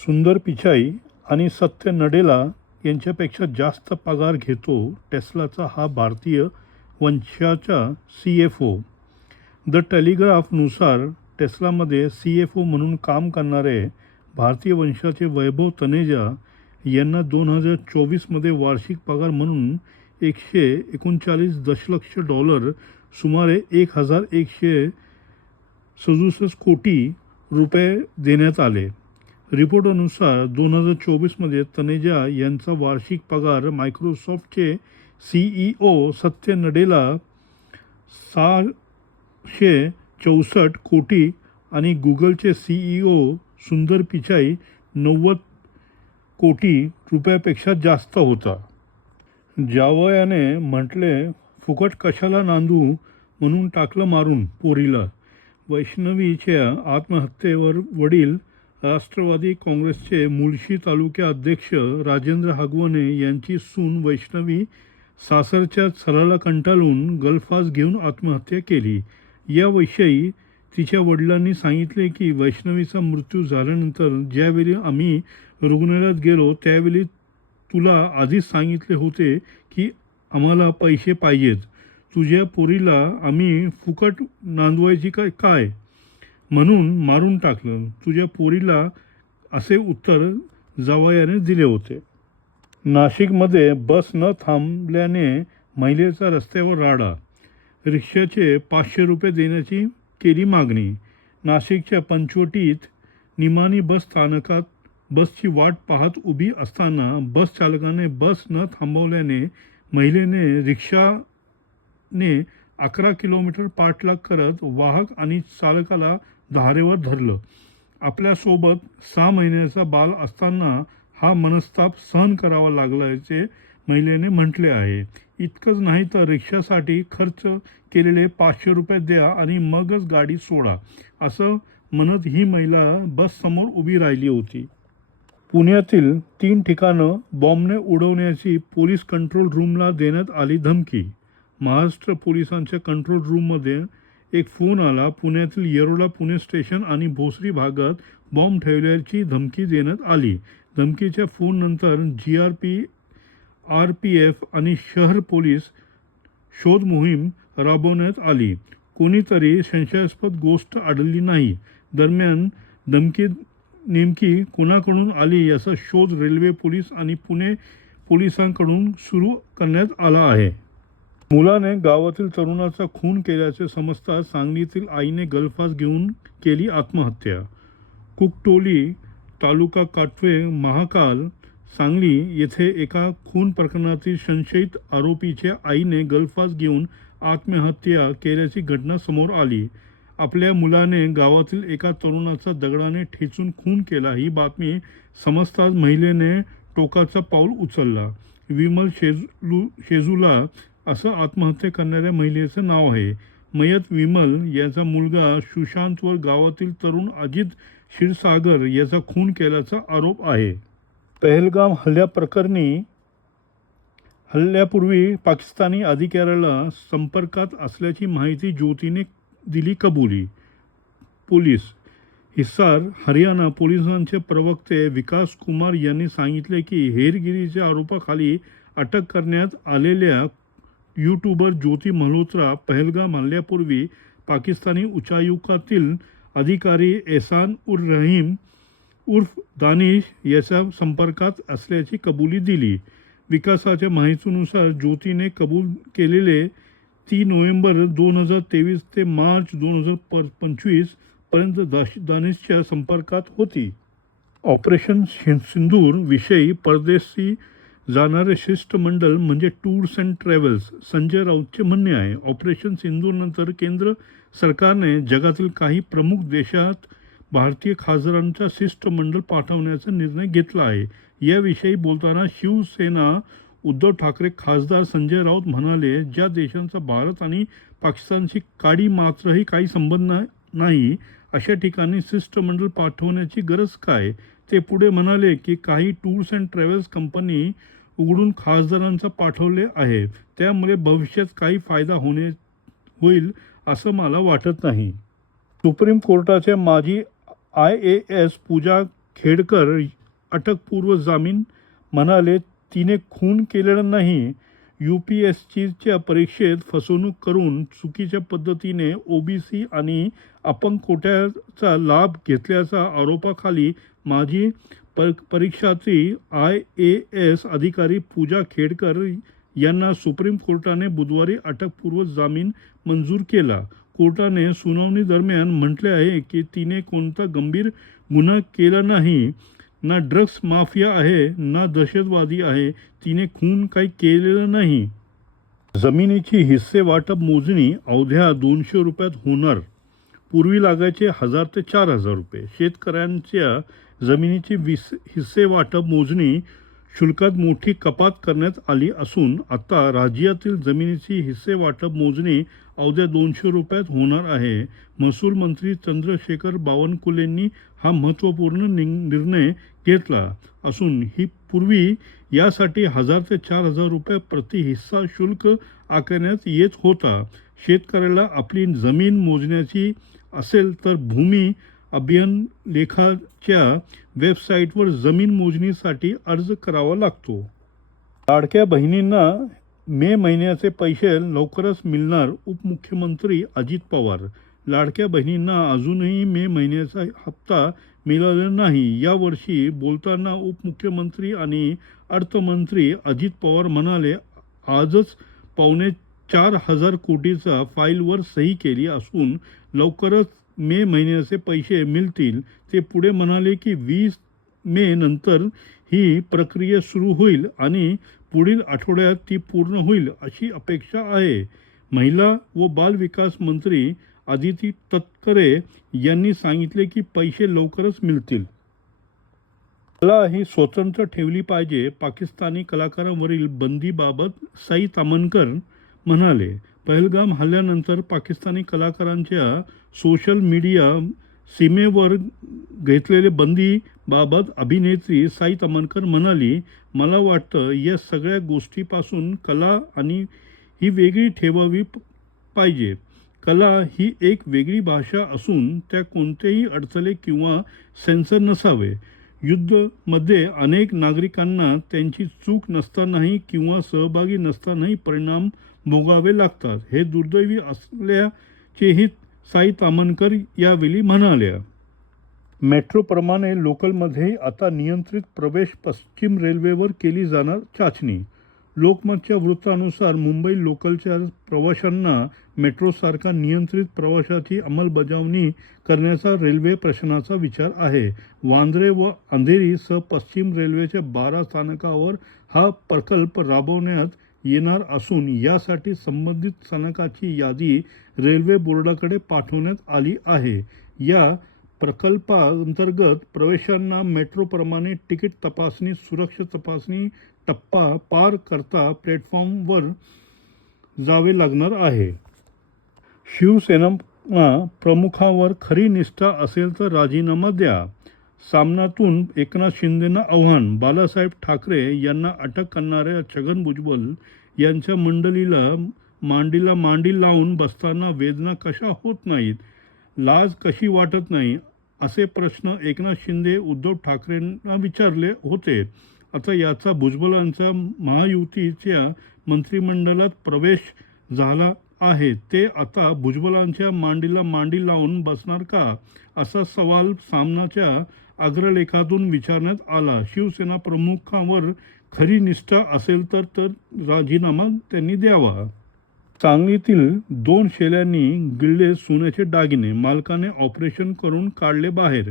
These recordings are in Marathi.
सुंदर पिचाई आणि सत्य नडेला यांच्यापेक्षा जास्त पगार घेतो टेस्लाचा हा भारतीय वंशाचा CFO. द टेलिग्राफनुसार टेस्लामध्ये CFO म्हणून काम करणारे भारतीय वंशाचे वैभव तनेजा यांना 2024मध्ये वार्षिक पगार म्हणून $139 दशलक्ष, सुमारे 1167 कोटी रुपये देण्यात आले. रिपोर्टनुसार 2024मध्ये तनेजा यांचा वार्षिक पगार मायक्रोसॉफ्टचे CEO सत्य नडेला 664 कोटी आणि गुगलचे CEO सुंदर पिचाई 90 कोटी रुपयापेक्षा जास्त होता. जावयाने म्हटले, फुकट कशाला नांदू म्हणून टाकलं मारून पोरीला. वैष्णवीच्या आत्महत्येवर वडील राष्ट्रवादी काँग्रेसचे मुळशी तालुका अध्यक्ष राजेंद्र हगवणे यांची सून वैष्णवी सासरच्या छळाला कंटाळून गळफास घेऊन आत्महत्या केली. याविषयी तिच्या वडिलांनी सांगितले की वैष्णवीचा मृत्यू झाल्यानंतर ज्यावेळी आम्ही रुग्णालयात गेलो त्यावेळी तुला आधीच सांगितले होते की आम्हाला पैसे पाहिजेत, तुझ्या पोरीला आम्ही फुकट नांदवायची काय म्हणून मारून टाकलं तुझ्या पोरीला, असे उत्तर जावयाने दिले होते. नाशिकमध्ये बस न थांबल्याने महिलेचा रस्त्यावर राडा, रिक्षाचे 500 रुपये देण्याची केली मागणी. नाशिकच्या पंचवटीत निमाणी बस स्थानकात बसची वाट पाहत उभी असताना बस चालकाने बस न थांबवल्याने महिलेने रिक्षाने 11 किलोमीटर पाठलाग करत वाहक आणि चालकाला धारेवर धरलं. आपल्यासोबत 6 महिन्याचा बाल असताना हा मनस्ताप सहन करावा लागल्याचे महिलेने म्हटले आहे. इतकंच नाही तर रिक्षासाठी खर्च केलेले 500 रुपये द्या आणि मगच गाडी सोडा, असं म्हणत ही महिला बससमोर उभी राहिली होती. पुण्यातील 3 ठिकाणं बॉम्बने उडवण्याची पोलीस कंट्रोल रूमला देण्यात आली धमकी. महाराष्ट्र पोलिसांच्या कंट्रोल रूममध्ये एक फोन आला. पुण्यातील येरोडा पुणे स्टेशन आणि भोसरी भागात बॉम्ब ठेवल्याची धमकी देण्यात आली. धमकीच्या फोननंतर GRP, RPF आणि शहर पोलीस शोध मोहीम राबवण्यात आली. कोणीतरी संशयास्पद गोष्ट आढळली नाही. दरम्यान धमकी नेमकी कुणाकडून आली याचा शोध रेल्वे पोलीस आणि पुणे पोलिसांकडून सुरू करण्यात आला आहे. मुलाने गावातील तरुणाचा खून केल्याचे समजता सांगलीतील आईने गळफास घेऊन केली आत्महत्या. कुकटोली तालुका काटवे महाकाल सांगली येथे एका खून प्रकरणातील संशयित आरोपीच्या आईने गळफास घेऊन आत्महत्या केल्याची घटना समोर आली. आपल्या मुलाने गावातील एका तरुणाचा दगडाने ठेचून खून केला ही बातमी समजताच महिलेने टोकाचा पाऊल उचलला. विमल शेजुला असं आत्महत्या करणाऱ्या महिलेचं नाव आहे. मयत विमल याचा मुलगा सुशांतवर गावातील तरुण अजित क्षीरसागर याचा खून केल्याचा आरोप आहे. पहलगाम हल्ल्यापूर्वी पाकिस्तानी अधिकाऱ्याला संपर्कात असल्याची माहिती ज्योतीने दिली कबुली. पोलीस हिसार हरियाणा पोलिसांचे प्रवक्ते विकास कुमार यांनी सांगितले की हेरगिरीच्या आरोपाखाली अटक करण्यात आलेल्या यूट्यूबर ज्योती मल्होत्रा पहलगाम हल्ल्यापूर्वी पाकिस्तानी उच्चायुक्तातील अधिकारी एहसान उर रहीम उर्फ दानिश याच्या संपर्कात असल्याची कबुली दिली. विकासाच्या माहितीनुसार ज्योतीने कबूल केलेले 3 नोव्हेंबर 2023 ते मार्च 2025 पर्यंत दानिशच्या संपर्कात होती. ऑपरेशन सिंदूर विषयी परदेशी जाणारे शिष्टमंडळ म्हणजे टूर्स अँड ट्रॅव्हल्स, संजय राऊतचे म्हणणे आहे. ऑपरेशन सिंदूरनंतर केंद्र सरकारने जगातील काही प्रमुख देशात भारतीय खासदारांचा शिष्टमंडळ पाठवण्याचा निर्णय घेतला आहे. याविषयी बोलताना शिवसेना उद्धव ठाकरे खासदार संजय राऊत म्हणाले, ज्या देशांचा भारत आणि पाकिस्तानशी काडी मात्रही काही संबंध नाही अशा ठिकाणी शिष्टमंडळ पाठवण्याची गरज काय. ते पुढे म्हणाले की काही टूर्स अँड ट्रॅव्हल्स कंपनी उघडून खासदारांचा पाठवले आहे, त्यामुळे भविष्यात काही फायदा होईल असं मला वाटत नाही. सुप्रीम कोर्टाच्या माजी IAS पूजा खेडकर अटकपूर्व जामीन, म्हणाले तिने खून केलेला नाही. UPSCच्या परीक्षेत फसवणूक करून चुकीच्या पद्धतीने OBC आणि अपंग कोट्याचा लाभ घेतल्याच्या आरोपाखाली माजी परीक्षार्थी IAS अधिकारी पूजा खेडकर यांना सुप्रीम कोर्टाने बुधवारी अटकपूर्व जामीन मंजूर केला. कोर्टाने सुनावणी दरम्यान म्हटले आहे की तिने कोणता गंभीर गुन्हा केला नाही, ना ड्रग्स माफिया आहे, ना दहशतवादी आहे. तिने खून काही केलेलं नाही. जमिनीची हिस्से वाटप मोजणी अवघ्या 200 रुपयात होणार. पूर्वी लागायचे 1000 ते 4000 रुपये. शेतकऱ्यांच्या जमिनीची हिस्से वाटप मोजणी शुल्कात मोठी कपात करण्यात आली असून आता राज्यातील जमिनीची हिस्से वाटप मोजणी अवघ्या 200 रुपयात होणार आहे. महसूल मंत्री चंद्रशेखर बावनकुळेंनी हा महत्त्वपूर्ण निर्णय घेतला असून ही पूर्वी यासाठी 1000 ते 4000 रुपये प्रति हिस्सा शुल्क आकारण्यात येत होता. शेतकऱ्याला आपली जमीन मोजण्याची असेल तर भूमी अभिलेखाच्या वेबसाईटवर जमीन मोजणीसाठी अर्ज करावा लागतो. लाडक्या बहिणींना मे महिन्याचे पैसे लवकरच मिळणार. उपमुख्यमंत्री अजित पवार. लाडक्या बहिणींना अजूनही मे महिन्याचा हप्ता मिळाला नाही. यावर्षी बोलताना उपमुख्यमंत्री आणि अर्थमंत्री अजित पवार म्हणाले, आजच 4,500 कोटीचा फाईलवर सही केली असून लवकरच मे महिन्याचे पैसे मिळतील. ते पुढे म्हणाले की 20 मे नंतर ही प्रक्रिया सुरू होईल आणि पुढील आठवड्यात ती पूर्ण होईल अशी अपेक्षा आहे. महिला व बाल विकास मंत्री आदिती तटकरे यांनी सांगितले की पैसे लवकरच मिळतील. कला ही स्वतंत्र ठेवली पाहिजे. पाकिस्तानी कलाकारांवरील बंदीबाबत साई तामणकर म्हणाले, पहलगाम हल्ल्यानंतर पाकिस्तानी कलाकारांच्या सोशल मीडिया सीमेवर घेतलेल्या बंदीबाबत अभिनेत्री साई तामणकर म्हणाली, मला वाटतं या सगळ्या गोष्टीपासून कला आणि ही वेगळी ठेवावी पाहिजे. कला ही एक वेगळी भाषा असून त्या कोणतेही अडथळे किंवा सेन्सर नसावे. युद्धामध्ये अनेक नागरिकांना त्यांची चूक नसतानाही किंवा सहभागी नसतानाही परिणाम भोगावे लागतात. हे दुर्दैवी असल्याचेही साई तामणकर यावेळी म्हणाल्या. मेट्रोप्रमाणे लोकलमध्ये आता नियंत्रित प्रवेश पश्चिम रेल्वेवर केली जाणार चाचणी. लोकमतच्या वृत्तानुसार मुंबई लोकलच्या प्रवाशांना मेट्रोसारखा नियंत्रित प्रवासाची अंमलबजावणी करण्याचा रेल्वे प्रशासनाचा विचार आहे. वांद्रे व अंधेरी सह पश्चिम रेल्वेच्या 12 स्थानकावर हा प्रकल्प राबवण्यात येणार असून यासाठी संबंधित स्थानकाची यादी रेल्वे बोर्डाकडे पाठवण्यात आली आहे. या प्रकल्पाअंतर्गत प्रवाशांना मेट्रोप्रमाणे तिकीट तपासणी, सुरक्षा तपासणी टप्पा पार करता प्लॅटफॉर्मवर जावे लागणार आहे. शिवसेना प्रमुखांवर खरी निष्ठा असेल तर राजीनामा द्या. सामनातून एकनाथ शिंदेंना आव्हान. बाळासाहेब ठाकरे यांना अटक करणाऱ्या छगन भुजबळ यांच्या मंडळीला मांडीला मांडी लावून बसताना वेदना कशा होत नाहीत, लाज कशी वाटत नाही, असे प्रश्न एकनाथ शिंदे उद्धव ठाकरेंना विचारले होते. आता याचा भुजबळांचा महायुतीच्या मंत्रिमंडळात प्रवेश झाला आहे. ते आता भुजबळांच्या मांडीला मांडी लावून बसणार का, असा सवाल सामनाच्या अग्रलेखातून विचारण्यात आला. शिवसेना प्रमुखांवर खरी निष्ठा असेल तर राजीनामा त्यांनी द्यावा. सांगलीतील 2 शेळ्यांनी गिळले सोन्याचे दागिने. मालकाने ऑपरेशन करून काढले बाहेर.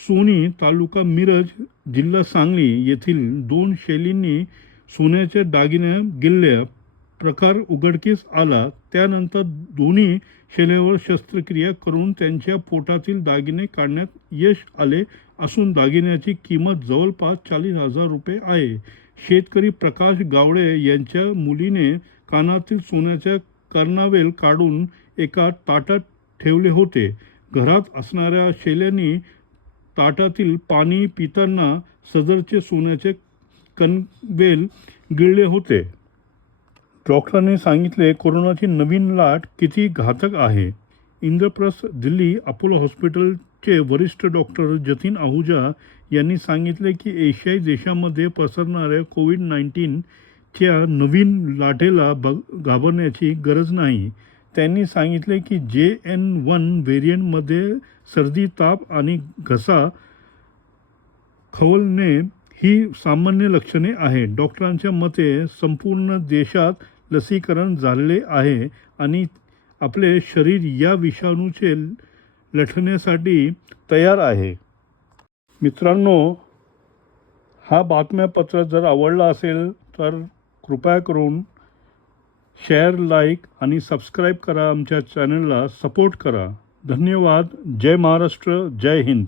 सोनी तालुका मिरज जिल्हा सांगली येथील 2 शेळींनी सोन्याचे दागिने गिळल्या प्रकार उघडकीस आला. त्यानंतर दोन्ही शेळ्यांवर शस्त्रक्रिया करून त्यांच्या पोटातील दागिने काढण्यात यश आले असून दागिन्याची किंमत जवळपास 40,000 रुपये आहे. शेतकरी प्रकाश गावडे यांच्या मुलीने कानातील सोन्याचे कर्णावेल काढून एका ताटात ठेवले होते. घरात असणाऱ्या शेळ्यांनी ताटातील पाणी पिताना सदरचे सोन्याचे कर्णवेल गिळले होते. डॉक्टरांनी सांगितले, कोरोनाची नवीन लाट किती घातक आहे. इंद्रप्रस्थ दिल्ली अपोलो हॉस्पिटल चे वरिष्ठ डॉक्टर जतीन आहुजा यांनी सांगितले की एशियाई देशांमध्ये पसरणाऱ्या कोविड-19च्या नवीन लाटेला घाबरण्याची गरज नाही. त्यांनी सांगितले की JN1 व्हेरियंटमध्ये सर्दी, ताप आणि घसा खवळणे ही सामान्य लक्षणे आहेत. डॉक्टरांच्या मते संपूर्ण देशात लसीकरण झालेले आहे आणि आपले शरीर या विषाणूचे लढण्यासाठी तयार आहे. मित्रांनो, हा बातमीपत्र जर आवडला असेल तर कृपया करून शेअर, लाईक आणि सबस्क्राईब करा. आमच्या चॅनलला सपोर्ट करा. धन्यवाद. जय महाराष्ट्र, जय हिंद.